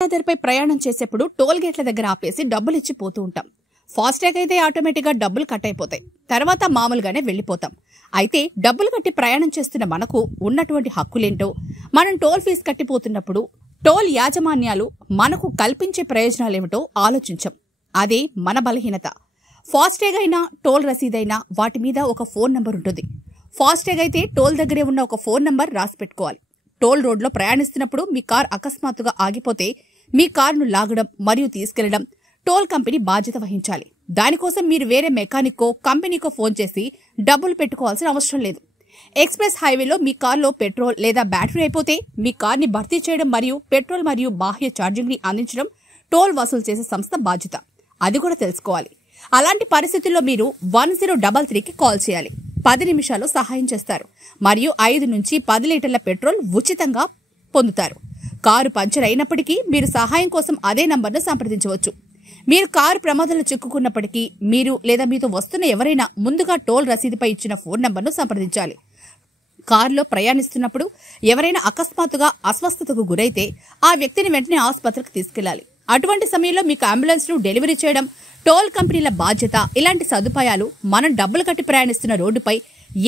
రహదారిపై ప్రయాణం చేసేప్పుడు టోల్ గేట్ల దగ్గర ఆపేసి డబ్బులిచ్చి పోతూ ఉంటాం. ఫాస్టాగ్ అయితే ఆటోమేటిక్గా డబ్బులు కట్ అయిపోతాయి. తర్వాత మామూలుగానే వెళ్లిపోతాం. అయితే డబ్బులు కట్టి ప్రయాణం చేస్తున్న మనకు ఉన్నటువంటి హక్కులేంటో, మనం టోల్ ఫీజు కట్టిపోతున్నప్పుడు టోల్ యాజమాన్యాలు మనకు కల్పించే ప్రయోజనాలేమిటో ఆలోచించం. అదే మన బలహీనత. ఫాస్టాగ్ అయినా టోల్ రసీదైనా వాటి మీద ఒక ఫోన్ నంబర్ ఉంటుంది. ఫాస్టాగ్ అయితే టోల్ దగ్గరే ఉన్న ఒక ఫోన్ నంబర్ రాసి పెట్టుకోవాలి. టోల్ రోడ్లో ప్రయాణిస్తున్నప్పుడు మీ కార్ అకస్మాత్తుగా ఆగిపోతే మీ కారును లాగడం మరియు తీసుకెళ్లడం టోల్ కంపెనీ బాధ్యత వహించాలి. దానికోసం మీరు వేరే మెకానిక్కో కంపెనీకో ఫోన్ చేసి డబ్బులు పెట్టుకోవాల్సిన అవసరం లేదు. ఎక్స్ప్రెస్ హైవేలో మీ కార్లో పెట్రోల్ లేదా బ్యాటరీ అయిపోతే మీ కార్ని భర్తీ చేయడం మరియు పెట్రోల్ మరియు బాహ్య ఛార్జింగ్ ని అందించడం టోల్ వసూలు చేసే సంస్థ బాధ్యత. అది కూడా తెలుసుకోవాలి. అలాంటి పరిస్థితుల్లో మీరు 1033కి కాల్ చేయాలి. 10 నిమిషాల్లో సహాయం చేస్తారు మరియు 5 నుంచి 10 లీటర్ల పెట్రోల్ ఉచితంగా పొందుతారు. కారు పంచర్ అయినప్పటికీ మీరు సహాయం కోసం అదే నంబర్ను సంప్రదించవచ్చు. మీరు కారు ప్రమాదంలో చిక్కుకున్నప్పటికీ మీరు లేదా మీతో వస్తున్న ఎవరైనా ముందుగా టోల్ రసీదుపై ఇచ్చిన ఫోన్ నంబర్ను సంప్రదించాలి. కారులో ప్రయాణిస్తున్నప్పుడు ఎవరైనా అకస్మాత్తుగా అస్వస్థతకు గురైతే ఆ వ్యక్తిని వెంటనే ఆసుపత్రికి తీసుకెళ్లాలి. అటువంటి సమయంలో మీకు అంబులెన్స్ ను డెలివరీ చేయడం టోల్ కంపెనీల బాధ్యత. ఇలాంటి సదుపాయాలు మనం డబ్బులు కట్టి ప్రయాణిస్తున్న రోడ్డుపై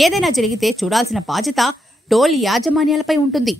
ఏదైనా జరిగితే చూడాల్సిన బాధ్యత టోల్ యాజమాన్యాలపై ఉంటుంది.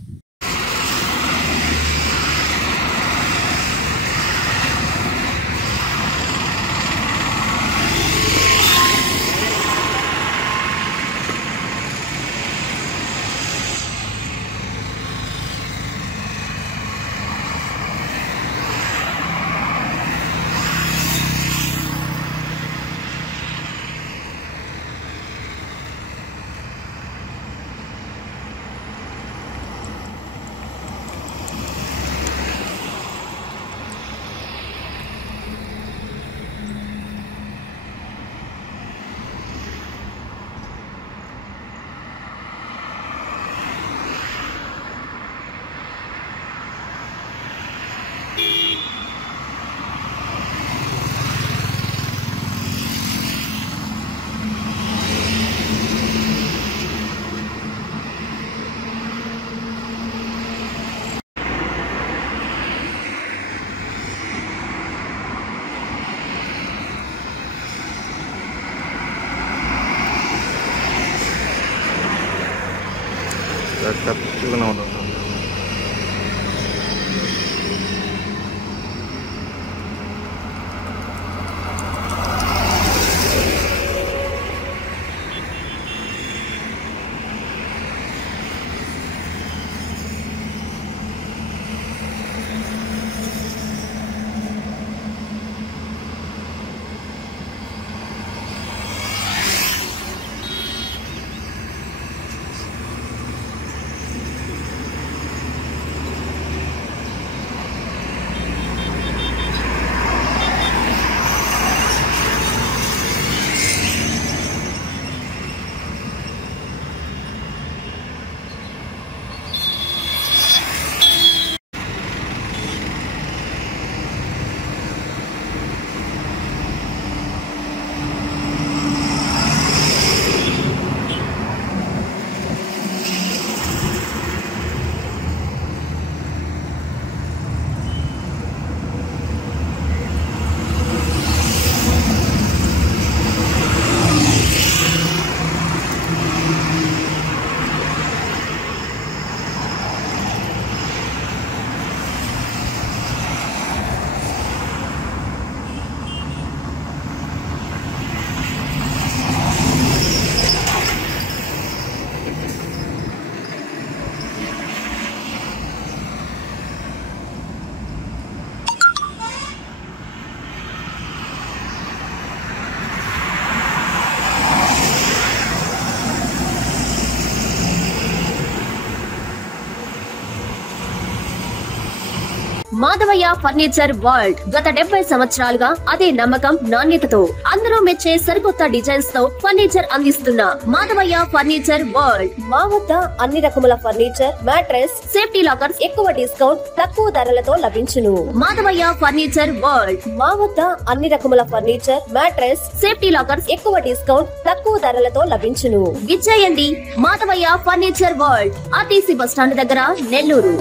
మాధవయ్య ఫర్నిచర్ వరల్డ్ గత 70 సంవత్సరాలుగా అదే నమ్మకం నాణ్యతతో అందరూ మెచ్చే సరికొత్త డిజైన్స్ తో ఫర్నిచర్ అందిస్తున్న మాధవయ్య ఫర్నిచర్ వరల్డ్. మా వద్ద అన్ని రకముల ఫర్నిచర్, మ్యాట్రెస్, సేఫ్టీ లాకర్స్ ఎక్కువ డిస్కౌంట్, తక్కువ ధరలతో లభించును. Madhavaiah furniture world. మా వద్ద అన్ని రకముల ఫర్నిచర్, మ్యాట్రెస్, సేఫ్టీ లాకర్స్ ఎక్కువ డిస్కౌంట్, తక్కువ ధరలతో లభించును. విచ్చేయండి Madhavaiah furniture world, RTC bus stand దగ్గర, నెల్లూరు.